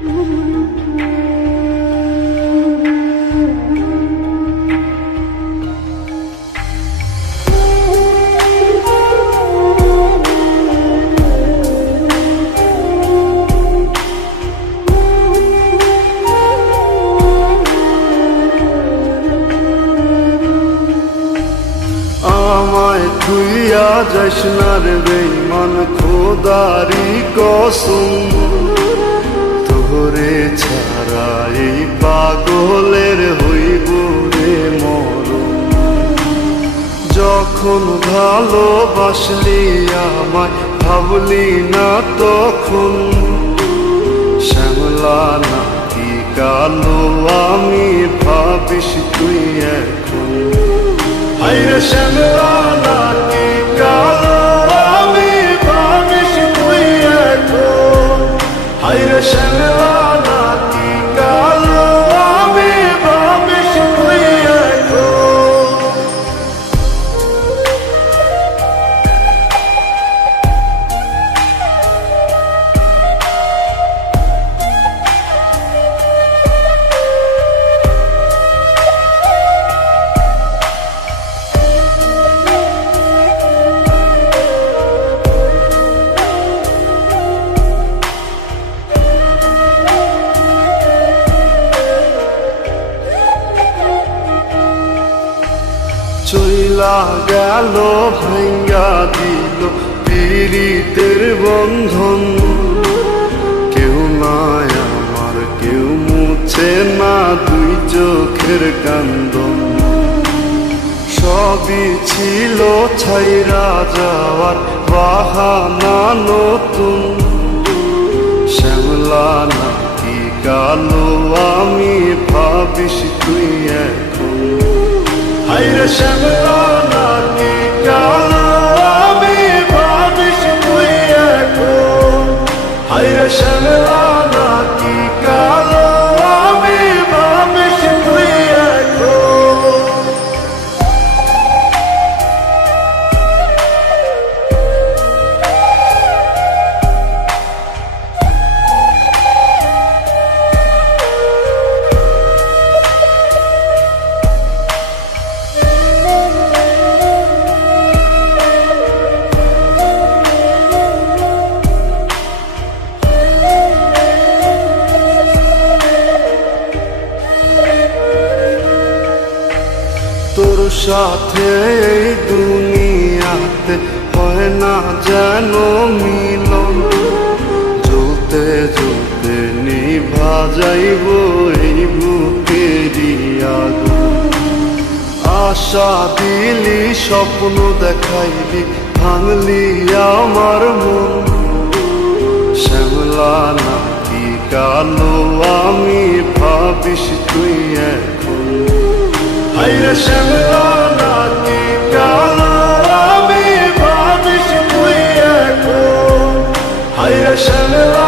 আমায় তুইয়া যাস না রে বেঈমান খোদারি কসম, তোরে ছাড়া এই পাগলের হইব রে মরণ। যখন ভালোবাসলি আমায় ভাবলি না তখন, শ্যামলা নাকি কালো আমি ভাবিস তুই এখন। হায়রে শ্যামলা নাকি কালো আমি ভাবিস তুই এখন। হায়রে শ্যামলা নাকি কালো আমি ভাবিস তুই এখন। চইলা গেল ভাঙ্গা দিল পীড়িতের বন্ধন, কেউ নাই আমার কেউ মুছে না দুই চোখের কান্দন। সবই ছিল ছাইরা যাওয়ার বাহানা নতুন, শ্যামলা নাকি কালো আমি ভাবিস তুই এখন। হায়রে শ্যামলা নাকি কালো আমি ভাবিস তুই এখন। হায়রে শ্যামলা নাকি কালো আমি ভাবিস তুই এখন। তোর সাথে এই দুনিয়াতে হয় না যেন মিলন, জ্বলতে জ্বলতে নিভা যাইব এই বুকেরই আগুন। আশা দিলি স্বপ্ন দেখাইলি ভাঙলি আমার মন, শ্যামলা নাকি কালো আমি ভাবিস তুই এখন। হায়রে শ্যামলা নাকি কালো আমি ভাবিস তুই এখন। হায়রে শ্যামলা